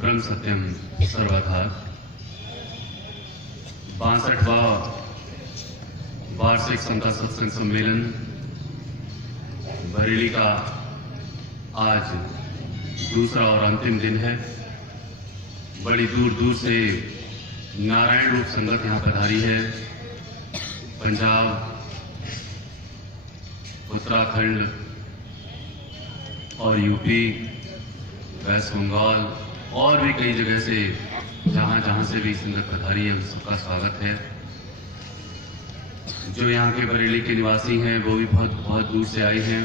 ब्रह्म सत्यम सर्वथा 62वां वार्षिक समता सत्संग सम्मेलन बरेली का आज दूसरा और अंतिम दिन है। बड़ी दूर दूर से नारायण रूप संगत यहाँ पधारी है। पंजाब, उत्तराखंड और यूपी, वेस्ट बंगाल और भी कई जगह से जहाँ से भी संगत पधारी है, उन सबका स्वागत है। जो यहाँ के बरेली के निवासी हैं वो भी बहुत दूर से आए हैं।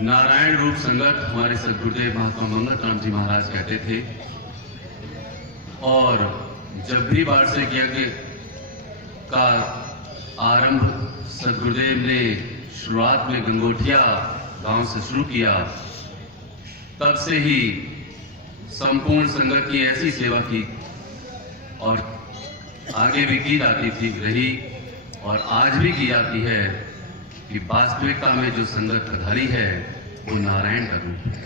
नारायण रूप संगत हमारे सद्गुरुदेव महात्मा मंगत राम जी महाराज कहते थे, और जब भी वार्षिक यज्ञ का आरंभ सद्गुरुदेव ने शुरुआत में गंगोटिया गांव से शुरू किया, तब से ही संपूर्ण संगत की ऐसी सेवा की और आगे भी की जाती थी रही और आज भी की जाती है कि वास्तविकता में जो संगत पधारी है वो नारायण का रूप है।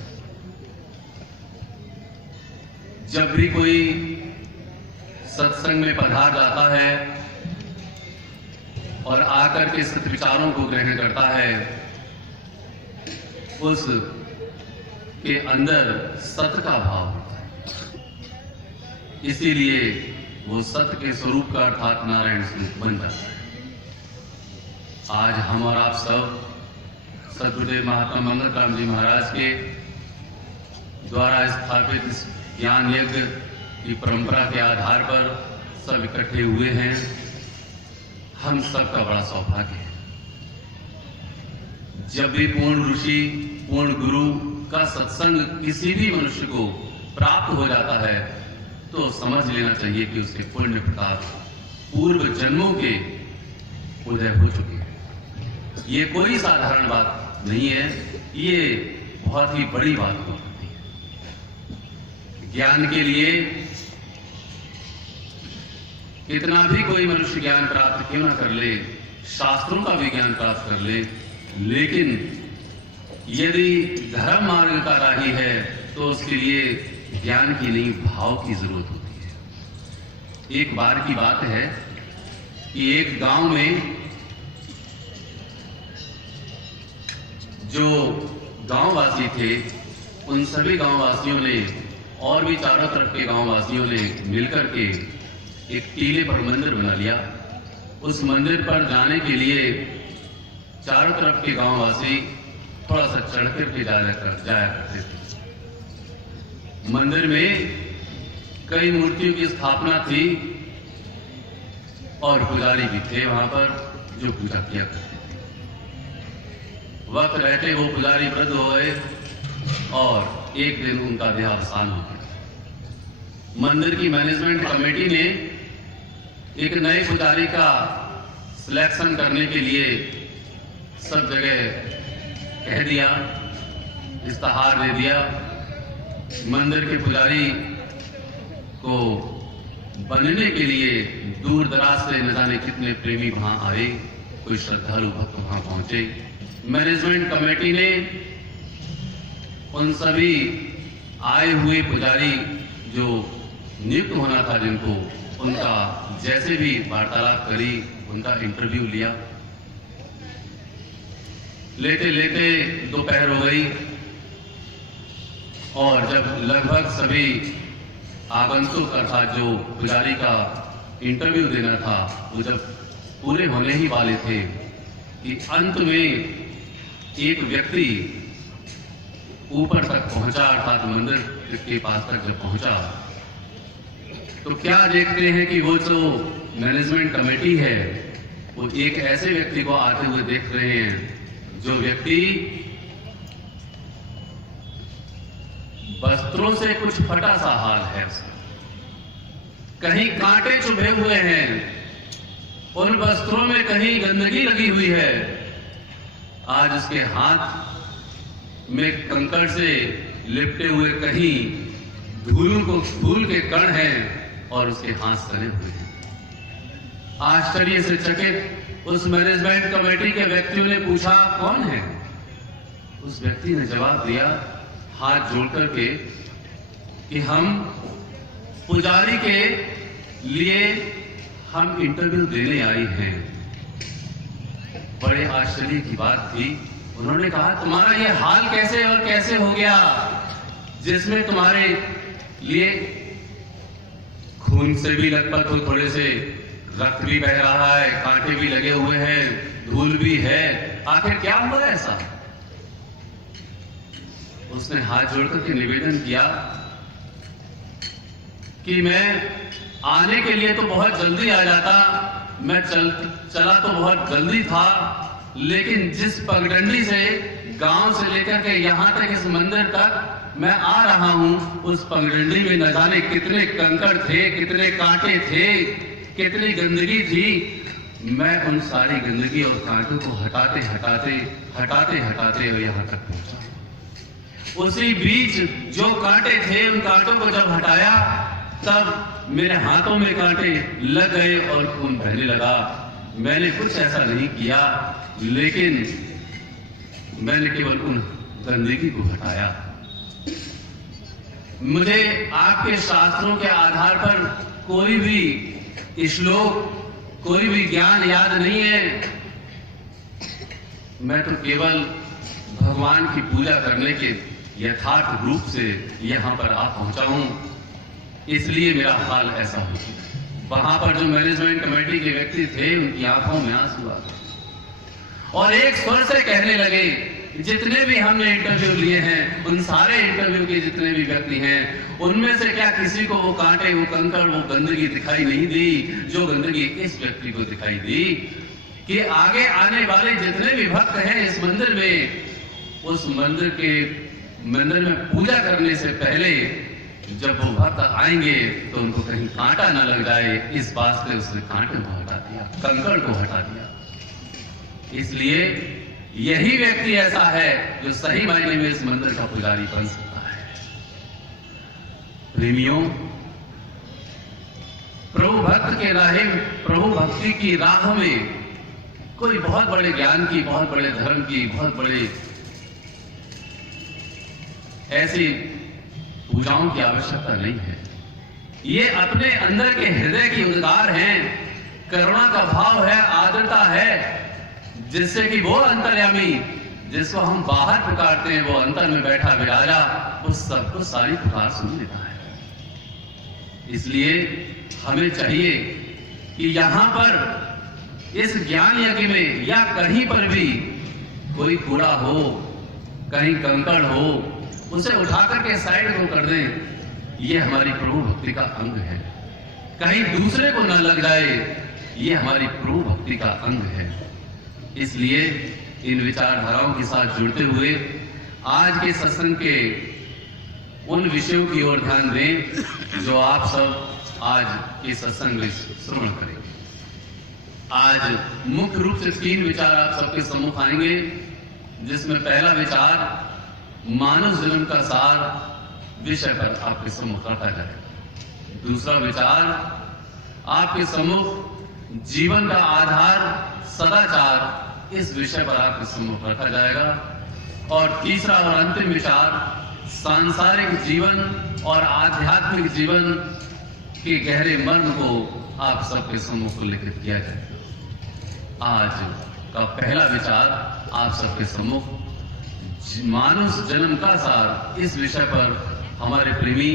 जब भी कोई सत्संग में पधार जाता है और आकर के सत्विचारों को ग्रहण करता है, उस के अंदर सत्य का भाव होता है। इसीलिए वो सत्य के स्वरूप का अर्थात नारायण स्वरूप बन जाता है। आज हम और आप सब सद्गुरुदेव महात्मा मंगत राम जी महाराज के द्वारा स्थापित इस ज्ञान यज्ञ की परंपरा के आधार पर सब इकट्ठे हुए हैं। हम सबका बड़ा सौभाग्य है। जब भी पूर्ण ऋषि, पूर्ण गुरु का सत्संग किसी भी मनुष्य को प्राप्त हो जाता है तो समझ लेना चाहिए कि उसके पुण्य प्रताप पूर्व जन्मों के उदय हो चुके हैं। ये कोई साधारण बात नहीं है, ये बहुत ही बड़ी बात हो सकती है। ज्ञान के लिए कितना भी कोई मनुष्य ज्ञान प्राप्त क्यों ना कर ले, शास्त्रों का भी ज्ञान प्राप्त कर ले, लेकिन यदि धर्म मार्ग का राही है तो उसके लिए ज्ञान की नहीं भाव की जरूरत होती है। एक बार की बात है कि एक गांव में जो गांववासी थे, उन सभी गांववासियों ने और भी चारों तरफ के गांववासियों ने मिलकर के एक टीले पर मंदिर बना लिया। उस मंदिर पर जाने के लिए चारों तरफ के गांववासी थोड़ा सा चढ़ करके जाया करते थे। मंदिर में कई मूर्तियों की स्थापना थी और पुजारी भी थे वहां पर जो पूजा किया करते थे। वक्त रहते वो पुजारी वृद्ध हो गए और एक दिन उनका देहावसान हो गया। मंदिर की मैनेजमेंट कमेटी ने एक नए पुजारी का सिलेक्शन करने के लिए सब जगह कह दिया, इस्ताहार दे दिया। मंदिर के पुजारी को बनने के लिए दूर दराज से न जाने कितने प्रेमी वहां आए, कोई श्रद्धालु भक्त वहां पहुंचे। मैनेजमेंट कमेटी ने उन सभी आए हुए पुजारी जो नियुक्त होना था जिनको, उनका जैसे भी वार्तालाप करी, उनका इंटरव्यू लिया। लेते लेते दोपहर हो गई और जब लगभग सभी आगंतुक अर्थात जो पुजारी का इंटरव्यू देना था वो जब पूरे होने ही वाले थे कि अंत में एक व्यक्ति ऊपर तक पहुंचा, अर्थात मंदिर के पास तक जब पहुंचा तो क्या देखते हैं कि वो जो मैनेजमेंट कमेटी है वो एक ऐसे व्यक्ति को आते हुए देख रहे हैं जो व्यक्ति वस्त्रों से कुछ फटा सा हाल है, कहीं कांटे चुभे हुए हैं, उन वस्त्रों में कहीं गंदगी लगी हुई है। आज उसके हाथ में कंकड़ से लिपटे हुए कहीं धूल के कण हैं और उसके हाथ सने हुए हैं। आश्चर्य से चकित उस मैनेजमेंट कमेटी के व्यक्तियों ने पूछा, कौन है? उस व्यक्ति ने जवाब दिया हाथ जोड़ करके कि हम पुजारी के लिए हम इंटरव्यू देने आए हैं। बड़े आश्चर्य की बात थी। उन्होंने कहा तुम्हारा ये हाल कैसे और कैसे हो गया, जिसमें तुम्हारे लिए खून से भी लथपथ हो, थोड़े से रक्त भी बह रहा है, कांटे भी लगे हुए हैं, धूल भी है, आखिर क्या हुआ ऐसा? उसने हाथ जोड़कर के निवेदन किया कि मैं आने के लिए तो बहुत जल्दी आ जाता, मैं चला तो बहुत जल्दी था, लेकिन जिस पगडंडी से गांव से लेकर के यहां तक इस मंदिर तक मैं आ रहा हूं, उस पगडंडी में न जाने कितने कंकड़ थे, कितने कांटे थे, कितनी गंदगी थी। मैं उन सारी गंदगी और कांटों को हटाते हटाते और यहां तक पहुंचा। उसी बीच जो कांटे थे, उन कांटों को जब हटाया तब मेरे हाथों में कांटे लग गए और खून बहने लगा। मैंने कुछ ऐसा नहीं किया, लेकिन मैंने केवल उन गंदगी को हटाया। मुझे आपके शास्त्रों के आधार पर कोई भी श्लोक, कोई भी ज्ञान याद नहीं है। मैं तो केवल भगवान की पूजा करने के यथार्थ रूप से यहां पर आ पहुंचा हूं, इसलिए मेरा हाल ऐसा हो गया। वहां पर जो मैनेजमेंट कमेटी के व्यक्ति थे, उनकी आंखों में आंसू आ गए और एक स्वर से कहने लगे, जितने भी हमने इंटरव्यू लिए हैं, उन सारे इंटरव्यू के जितने भी व्यक्ति हैं, उनमें से क्या किसी को वो कांटे, वो कंकड़, वो गंदगी दिखाई नहीं दी जो गंदगी इस व्यक्ति को दिखाई दी? कि आगे आने वाले जितने भी भक्त हैं इस मंदिर में, उस मंदिर में पूजा करने से पहले जब वो भक्त आएंगे तो उनको कहीं कांटा ना लग जाए, इस बात से उसने कांटे को हटा दिया, कंकड़ को हटा दिया। इसलिए यही व्यक्ति ऐसा है जो सही मायने में इस मंदिर का पुजारी बन सकता है। प्रेमियों, प्रभु भक्त के राहे, प्रभु भक्ति की राह में कोई बहुत बड़े ज्ञान की, बहुत बड़े धर्म की, बहुत बड़े ऐसी पूजाओं की आवश्यकता नहीं है। ये अपने अंदर के हृदय की उद्गार हैं, करुणा का भाव है, आर्द्रता है, जिससे कि वो अंतर्यामी जिसको हम बाहर पुकारते हैं, वो अंतर में बैठा विराजा, उस सबको सारी पुकार सुन लेता है। इसलिए हमें चाहिए कि यहां पर इस ज्ञान यज्ञ में या कहीं पर भी कोई कूड़ा हो, कहीं कंकड़ हो, उसे उठाकर के साइड को कर दें। ये हमारी प्रभु भक्ति का अंग है। कहीं दूसरे को न लग जाए, ये हमारी प्रभु भक्ति का अंग है। इसलिए इन विचारधाराओं के साथ जुड़ते हुए आज के सत्संग के उन विषयों की ओर ध्यान दें जो आप सब आज के सत्संग में श्रवण करेंगे। आज मुख्य रूप से 3 विचार आप सबके सम्मुख आएंगे, जिसमें पहला विचार मानव जन्म का सार विषय पर आपके सम्मुख रखा जाएगा। दूसरा विचार आपके सम्मुख जीवन का आधार सदाचार, इस विषय पर आपके सम्मुख रखा जाएगा। और तीसरा और अंतिम विचार सांसारिक जीवन और आध्यात्मिक जीवन के गहरे मर्म को आप सबके सम्मुख उल्लेखित किया जाएगा। आज का पहला विचार आप सबके सम्मुख मानुष जन्म का सार, इस विषय पर हमारे प्रेमी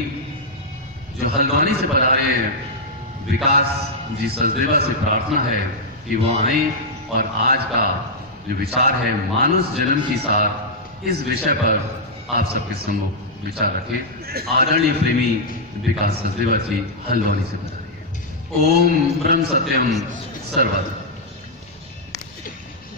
जो हल्द्वानी से पधारे हैं, विकास जी सचदेवा से प्रार्थना है कि वो आए और आज का जो विचार है मानुष जन्म की सार, इस विषय पर आप सबके सम्मुख विचार रखें। आदरणीय प्रेमी विकास सचदेवा जी हल्द्वानी से पधारे हैं। ओम ब्रह्म सत्यम सर्वदा।